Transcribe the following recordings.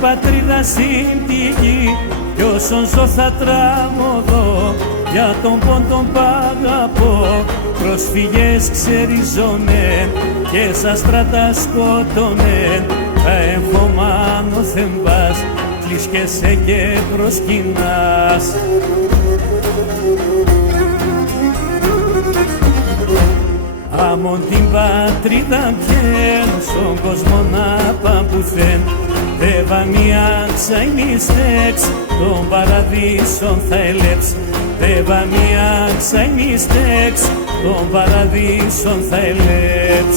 πατρίδα στην τη γη, κι όσον ζω θα τραγωδώ, για τον πόντον π' αγαπώ. Προσφυγές ξεριζόμεν και στα στράτα σκότωμεν, τα εμφωμάνω θεμβάς, κλεισκέσαι και προσκυνάς. Άμον την πατρίδα πιέν, στον κόσμο να παμπουθέν, δεύα μία ξαϊνίστεξ, τον παραδείσον θα ελέψ. Δεύα μία ξαϊνίστεξ, τον παραδείσον θα ελέψ.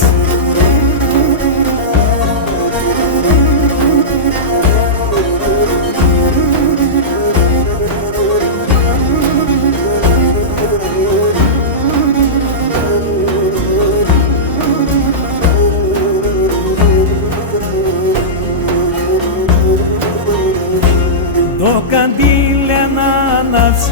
Το καντήλι να ανάψει,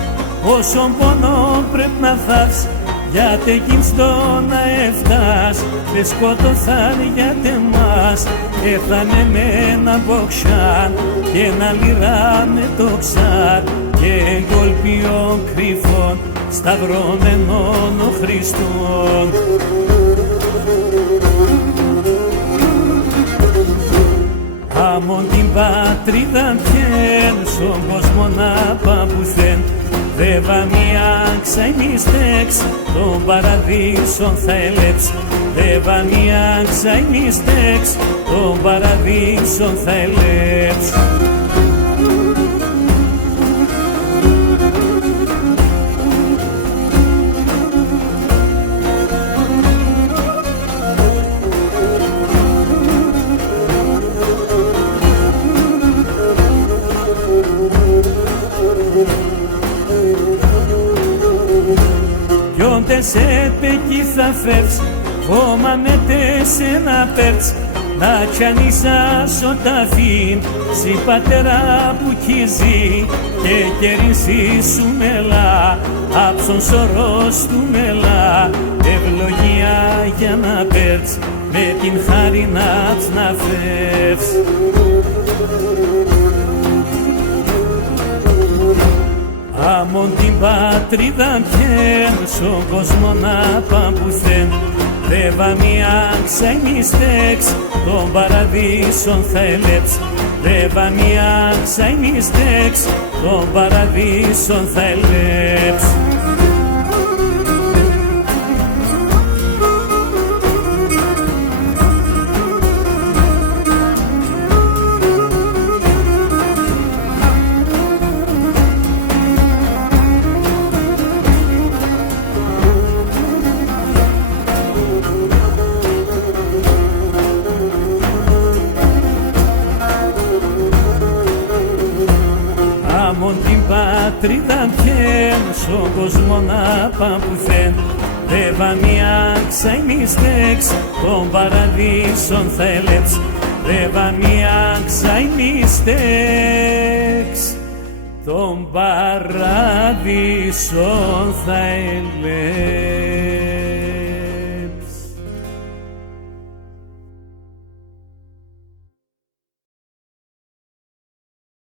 όσον πόνο πρέπει να θαύσει, γιατί εκείν στο να εφτάς, δε σκότωθαν για τεμάς. Έφτανε με ένα μποξάν και ένα λιρά με το ξάρ, και εγκολπιών κρυφών, σταυρωμένων ο Χριστόν. Άμον την πατρίδα πιέν, στον κόσμο να παμπουθέν, δεύα μία ξαϊνίστεξ, τον παραδείσον θα ελέψ. Δεύα μία ξαϊνίστεξ, τον παραδείσον θα ελέψ. Κι σε πεκεί θα φεύγεις, χώμα με τέσσερα πέρτς, να τσανίσας ο ταφήν, σι πατέρα που κίζει, και κερίνσι σου μελά, άψον σωρός του μελά, ευλογία για να πέρτς, με την χάρη να φεύγεις. Άμον την πατρίδα πιέν, στον κόσμο να παμπουθέν, δεύα μία ξαϊνίστεξ, τον παραδείσον θα ελέψ. Δεύα μία ξαϊνίστεξ, τον παραδείσον θα ελέψ. Άμον την πατρίδα πιέν, στον κόσμο να παμπουθέν, δεύα μία ξαϊνίστεξ, τον παραδείσον θα ελέψ. Δεύα μία ξαϊνίστεξ, τον παραδείσον θα ελέψ.